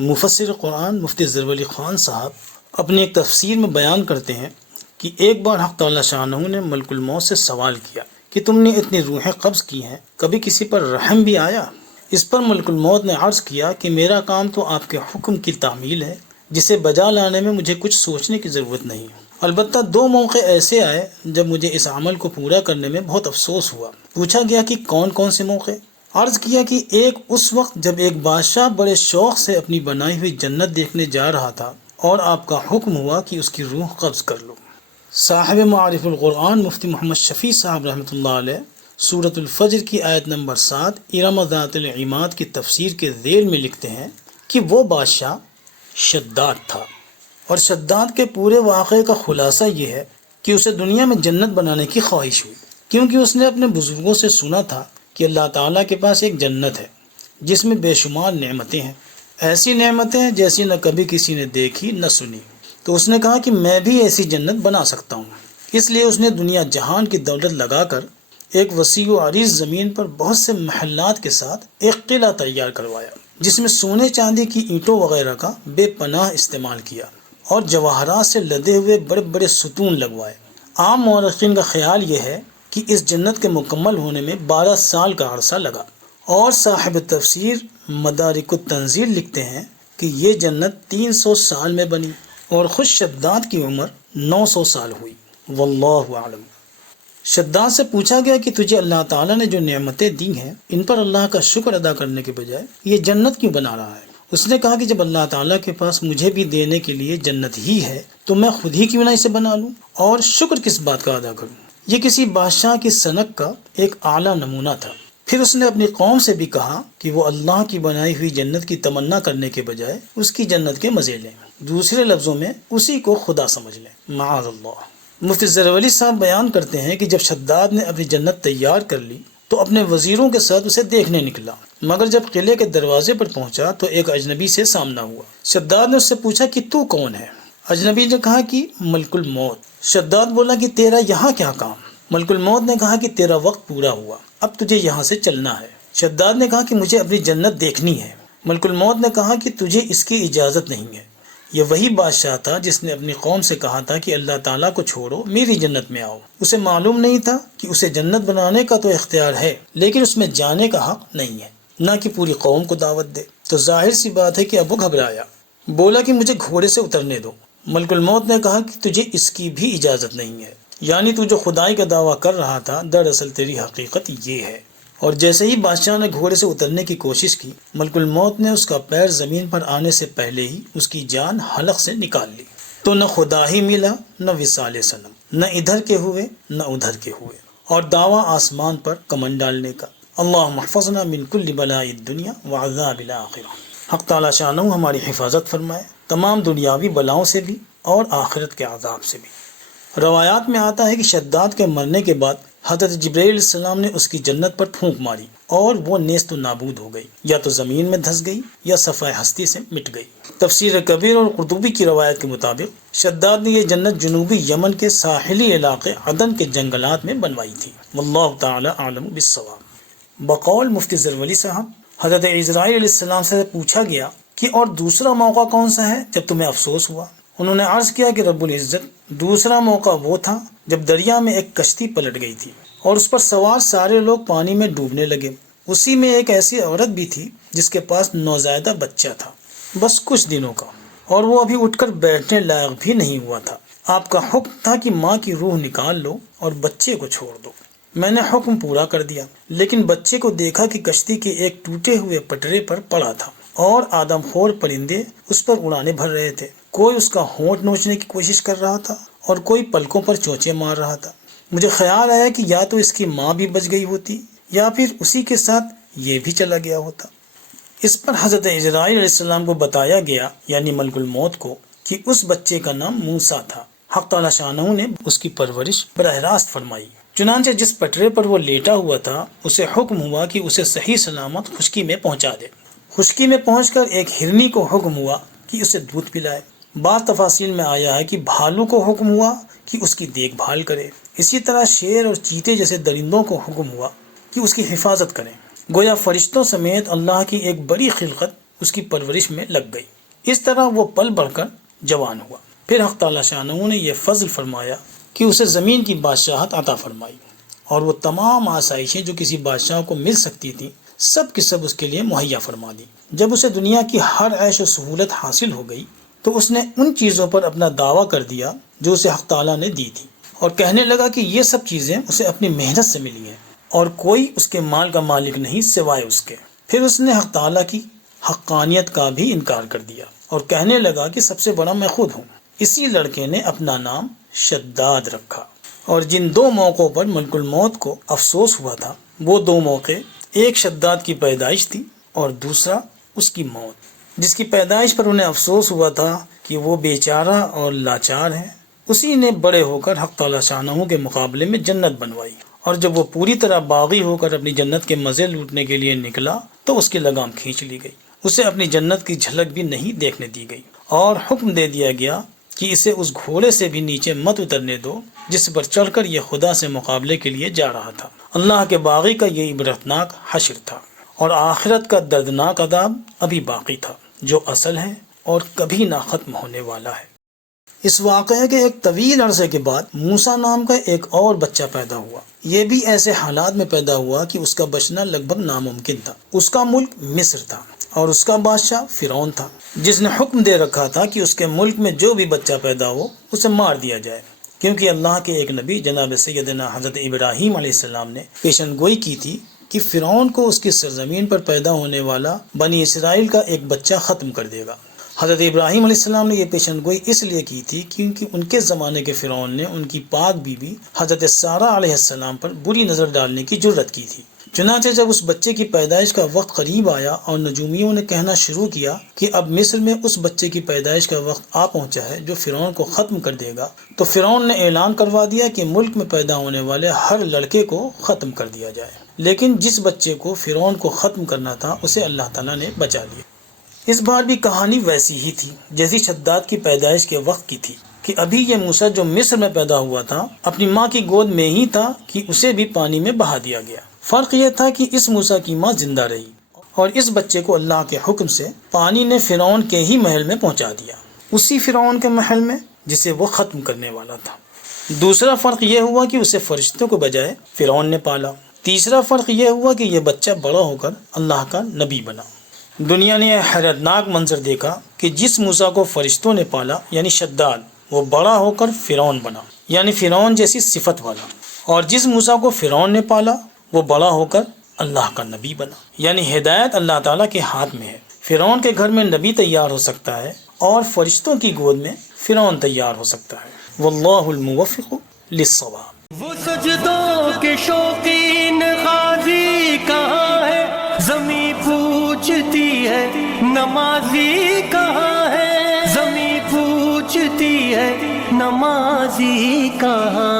مفسر قرآن مفتی ظفر علی خان صاحب اپنی ایک تفسیر میں بیان کرتے ہیں کہ ایک بار حق تعالی شانہ نے ملک الموت سے سوال کیا کہ تم نے اتنی روحیں قبض کی ہیں، کبھی کسی پر رحم بھی آیا؟ اس پر ملک الموت نے عرض کیا کہ میرا کام تو آپ کے حکم کی تعمیل ہے، جسے بجا لانے میں مجھے کچھ سوچنے کی ضرورت نہیں۔ البتہ 2 موقع ایسے آئے جب مجھے اس عمل کو پورا کرنے میں بہت افسوس ہوا۔ پوچھا گیا کہ کون کون سے موقع؟ عرض کیا کہ ایک اس وقت جب ایک بادشاہ بڑے شوق سے اپنی بنائی ہوئی جنت دیکھنے جا رہا تھا اور آپ کا حکم ہوا کہ اس کی روح قبض کر لو۔ صاحب معارف القرآن مفتی محمد شفیع صاحب رحمۃ اللہ علیہ سورۃ الفجر کی آیت نمبر 7 ارم ذات العماد کی تفسیر کے ذیل میں لکھتے ہیں کہ وہ بادشاہ شداد تھا، اور شداد کے پورے واقعے کا خلاصہ یہ ہے کہ اسے دنیا میں جنت بنانے کی خواہش ہوئی، کیونکہ اس نے اپنے بزرگوں سے سنا تھا کہ اللہ تعالیٰ کے پاس ایک جنت ہے جس میں بے شمار نعمتیں ہیں، ایسی نعمتیں جیسی نہ کبھی کسی نے دیکھی نہ سنی۔ تو اس نے کہا کہ میں بھی ایسی جنت بنا سکتا ہوں۔ اس لیے اس نے دنیا جہان کی دولت لگا کر ایک وسیع و عریض زمین پر بہت سے محلات کے ساتھ ایک قلعہ تیار کروایا، جس میں سونے چاندی کی اینٹوں وغیرہ کا بے پناہ استعمال کیا اور جواہرات سے لدے ہوئے بڑے بڑے ستون لگوائے۔ عام مورخین کا خیال یہ ہے کہ اس جنت کے مکمل ہونے میں 12 سال کا عرصہ لگا، اور صاحب تفسیر مدارک التنزیل لکھتے ہیں کہ یہ جنت 300 سال میں بنی اور خود شداد کی عمر 900 سال ہوئی۔ واللہ اعلم۔ شداد سے پوچھا گیا کہ تجھے اللہ تعالیٰ نے جو نعمتیں دی ہیں ان پر اللہ کا شکر ادا کرنے کے بجائے یہ جنت کیوں بنا رہا ہے؟ اس نے کہا کہ جب اللہ تعالیٰ کے پاس مجھے بھی دینے کے لیے جنت ہی ہے تو میں خود ہی کیوں نہ اسے بنا لوں، اور شکر کس بات کا ادا کروں؟ یہ کسی بادشاہ کی سنک کا ایک اعلیٰ نمونہ تھا۔ پھر اس نے اپنی قوم سے بھی کہا کہ وہ اللہ کی بنائی ہوئی جنت کی تمنا کرنے کے بجائے اس کی جنت کے مزے لیں، دوسرے لفظوں میں اسی کو خدا سمجھ لیں، معاذ اللہ۔ مفتی ظفر علی صاحب بیان کرتے ہیں کہ جب شداد نے اپنی جنت تیار کر لی تو اپنے وزیروں کے ساتھ اسے دیکھنے نکلا، مگر جب قلعے کے دروازے پر پہنچا تو ایک اجنبی سے سامنا ہوا۔ شداد نے اس سے پوچھا کہ تو کون ہے؟ اجنبی نے کہا کہ ملک الموت۔ شداد بولا کہ تیرا یہاں کیا کام؟ ملک الموت نے کہا کہ تیرا وقت پورا ہوا، اب تجھے یہاں سے چلنا ہے۔ شداد نے کہا کہ مجھے اپنی جنت دیکھنی ہے۔ ملک الموت نے کہا کہ تجھے اس کی اجازت نہیں ہے۔ یہ وہی بادشاہ تھا جس نے اپنی قوم سے کہا تھا کہ اللہ تعالیٰ کو چھوڑو، میری جنت میں آؤ۔ اسے معلوم نہیں تھا کہ اسے جنت بنانے کا تو اختیار ہے لیکن اس میں جانے کا حق نہیں ہے، نہ کہ پوری قوم کو دعوت دے۔ تو ظاہر سی بات ہے کہ اب وہ گھبرایا، بولا کہ مجھے گھوڑے سے اترنے دو۔ ملک الموت نے کہا کہ تجھے اس کی بھی اجازت نہیں ہے، یعنی تو جو خدائی کا دعویٰ کر رہا تھا دراصل تیری حقیقت یہ ہے۔ اور جیسے ہی بادشاہ نے گھوڑے سے اترنے کی کوشش کی، ملک الموت نے اس کا پیر زمین پر آنے سے پہلے ہی اس کی جان حلق سے نکال لی۔ تو نہ خدا ہی ملا نہ وصال صنم، نہ ادھر کے ہوئے نہ ادھر کے ہوئے، اور دعویٰ آسمان پر کمن ڈالنے کا۔ اللہم احفظنا من کل بلاء الدنیا وعذاب الآخرہ۔ حق تعالی شانہ ہماری حفاظت فرمائے تمام دنیاوی بلاؤں سے بھی اور آخرت کے عذاب سے بھی۔ روایات میں آتا ہے کہ شداد کے مرنے کے بعد حضرت جبرائیل علیہ السلام نے اس کی جنت پر پھونک ماری اور وہ نیست و نابود ہو گئی، یا تو زمین میں دھس گئی یا صفحہ ہستی سے مٹ گئی۔ تفسیر کبیر اور قرطبی کی روایت کے مطابق شداد نے یہ جنت جنوبی یمن کے ساحلی علاقے عدن کے جنگلات میں بنوائی تھی۔ واللہ تعالی اعلم بالصواب۔ بقول مفتی ظفر علی صاحب، حضرت عزرائیل علیہ السلام سے پوچھا گیا کہ اور دوسرا موقع کون سا ہے جب تمہیں افسوس ہوا؟ انہوں نے عرض کیا کہ رب العزت، دوسرا موقع وہ تھا جب دریا میں ایک کشتی پلٹ گئی تھی اور اس پر سوار سارے لوگ پانی میں ڈوبنے لگے۔ اسی میں ایک ایسی عورت بھی تھی جس کے پاس نوزائیدہ بچہ تھا، بس کچھ دنوں کا، اور وہ ابھی اٹھ کر بیٹھنے لائق بھی نہیں ہوا تھا۔ آپ کا حکم تھا کہ ماں کی روح نکال لو اور بچے کو چھوڑ دو۔ میں نے حکم پورا کر دیا، لیکن بچے کو دیکھا کہ کشتی کے ایک ٹوٹے ہوئے پٹرے پر پڑا تھا اور آدم خور پرندے اس پر اڑانے بھر رہے تھے۔ کوئی اس کا ہونٹ نوچنے کی کوشش کر رہا تھا اور کوئی پلکوں پر چونچے مار رہا تھا۔ مجھے خیال آیا کہ یا تو اس کی ماں بھی بچ گئی ہوتی یا پھر اسی کے ساتھ یہ بھی چلا گیا ہوتا۔ اس پر حضرت عزرائیل علیہ السلام کو بتایا گیا، یعنی ملک الموت کو، کہ اس بچے کا نام موسیٰ تھا۔ حق تعالی شانہ نے اس کی پرورش براہ راست فرمائی۔ چنانچہ جس پٹرے پر وہ لیٹا ہوا تھا اسے حکم ہوا کہ اسے صحیح سلامت خشکی میں پہنچا دے۔ خشکی میں پہنچ کر ایک ہرنی کو حکم ہوا کہ اسے دودھ پلائے۔ بعض تفاصیل میں آیا ہے کہ بھالو کو حکم ہوا کہ اس کی دیکھ بھال کرے۔ اسی طرح شیر اور چیتے جیسے درندوں کو حکم ہوا کہ اس کی حفاظت کریں۔ گویا فرشتوں سمیت اللہ کی ایک بڑی خلقت اس کی پرورش میں لگ گئی۔ اس طرح وہ پل بڑھ کر جوان ہوا۔ پھر حق تعالی شانہ نے یہ فضل فرمایا کہ اسے زمین کی بادشاہت عطا فرمائی، اور وہ تمام آسائشیں جو کسی بادشاہ کو مل سکتی تھیں سب کی سب اس کے لیے مہیا فرما دی۔ جب اسے دنیا کی ہر عیش و سہولت حاصل ہو گئی تو اس نے ان چیزوں پر اپنا دعویٰ کر دیا جو اسے حق تعالیٰ نے دی تھی، اور کہنے لگا کہ یہ سب چیزیں اسے اپنی محنت سے ملی ہیں اور کوئی اس کے مال کا مالک نہیں سوائے اس کے۔ پھر اس نے حق تعالیٰ کی حقانیت کا بھی انکار کر دیا اور کہنے لگا کہ سب سے بڑا میں خود ہوں۔ اسی لڑکے نے اپنا نام شداد رکھا، اور جن دو موقعوں پر ملک الموت کو افسوس ہوا تھا وہ دو موقع، ایک شداد کی پیدائش تھی اور دوسرا اس کی موت۔ جس کی پیدائش پر انہیں افسوس ہوا تھا کہ وہ بیچارہ اور لاچار ہے، اسی نے بڑے ہو کر حق تعالی شانہ کے مقابلے میں جنت بنوائی، اور جب وہ پوری طرح باغی ہو کر اپنی جنت کے مزے لوٹنے کے لیے نکلا تو اس کی لگام کھینچ لی گئی، اسے اپنی جنت کی جھلک بھی نہیں دیکھنے دی گئی، اور حکم دے دیا گیا کہ اسے اس گھوڑے سے بھی نیچے مت اترنے دو جس پر چڑھ کر یہ خدا سے مقابلے کے لیے جا رہا تھا۔ اللہ کے باغی کا یہ عبرتناک حشر تھا، اور آخرت کا دردناک عذاب ابھی باقی تھا جو اصل ہے اور کبھی نہ ختم ہونے والا ہے۔ اس واقعے کے ایک طویل عرصے کے بعد موسیٰ نام کا ایک اور بچہ پیدا ہوا۔ یہ بھی ایسے حالات میں پیدا ہوا کہ اس کا بچنا لگ بھگ ناممکن تھا۔ اس کا ملک مصر تھا اور اس کا بادشاہ فرعون تھا، جس نے حکم دے رکھا تھا کہ اس کے ملک میں جو بھی بچہ پیدا ہو اسے مار دیا جائے، کیونکہ اللہ کے ایک نبی جناب سیدنا حضرت ابراہیم علیہ السلام نے پیشن گوئی کی تھی کہ فرعون کو اس کی سرزمین پر پیدا ہونے والا بنی اسرائیل کا ایک بچہ ختم کر دے گا۔ حضرت ابراہیم علیہ السلام نے یہ پیشن گوئی اس لیے کی تھی کیونکہ ان کے زمانے کے فرعون نے ان کی پاک بیوی حضرت سارہ علیہ السلام پر بری نظر ڈالنے کی جرت کی تھی۔ چنانچہ جب اس بچے کی پیدائش کا وقت قریب آیا اور نجومیوں نے کہنا شروع کیا کہ اب مصر میں اس بچے کی پیدائش کا وقت آ پہنچا ہے جو فرعون کو ختم کر دے گا، تو فرعون نے اعلان کروا دیا کہ ملک میں پیدا ہونے والے ہر لڑکے کو ختم کر دیا جائے۔ لیکن جس بچے کو فرعون کو ختم کرنا تھا اسے اللہ تعالیٰ نے بچا لیا۔ اس بار بھی کہانی ویسی ہی تھی جیسی شداد کی پیدائش کے وقت کی تھی کہ ابھی یہ موسیٰ جو مصر میں پیدا ہوا تھا اپنی ماں کی گود میں ہی تھا کہ اسے بھی پانی میں بہا دیا گیا۔ فرق یہ تھا کہ اس موسیٰ کی ماں زندہ رہی، اور اس بچے کو اللہ کے حکم سے پانی نے فرعون کے ہی محل میں پہنچا دیا، اسی فرعون کے محل میں جسے وہ ختم کرنے والا تھا۔ دوسرا فرق یہ ہوا کہ اسے فرشتوں کو بجائے فرعون نے پالا۔ تیسرا فرق یہ ہوا کہ یہ بچہ بڑا ہو کر اللہ کا نبی بنا۔ دنیا نے یہ حیرتناک منظر دیکھا کہ جس موسیٰ کو فرشتوں نے پالا یعنی شداد، وہ بڑا ہو کر فرعون بنا یعنی فرعون جیسی صفت والا، اور جس موسیٰ کو فرعون نے پالا وہ بڑا ہو کر اللہ کا نبی بنا، یعنی ہدایت اللہ تعالیٰ کے ہاتھ میں ہے۔ فرعون کے گھر میں نبی تیار ہو سکتا ہے اور فرشتوں کی گود میں فرعون تیار ہو سکتا ہے۔ واللہ الموفق للصواب۔ وہ سجدوں کے شوقین غازی کہاں ہے، زمیں پوچھتی ہے نمازی کہاں ہے، زمیں پوچھتی ہے نمازی کہاں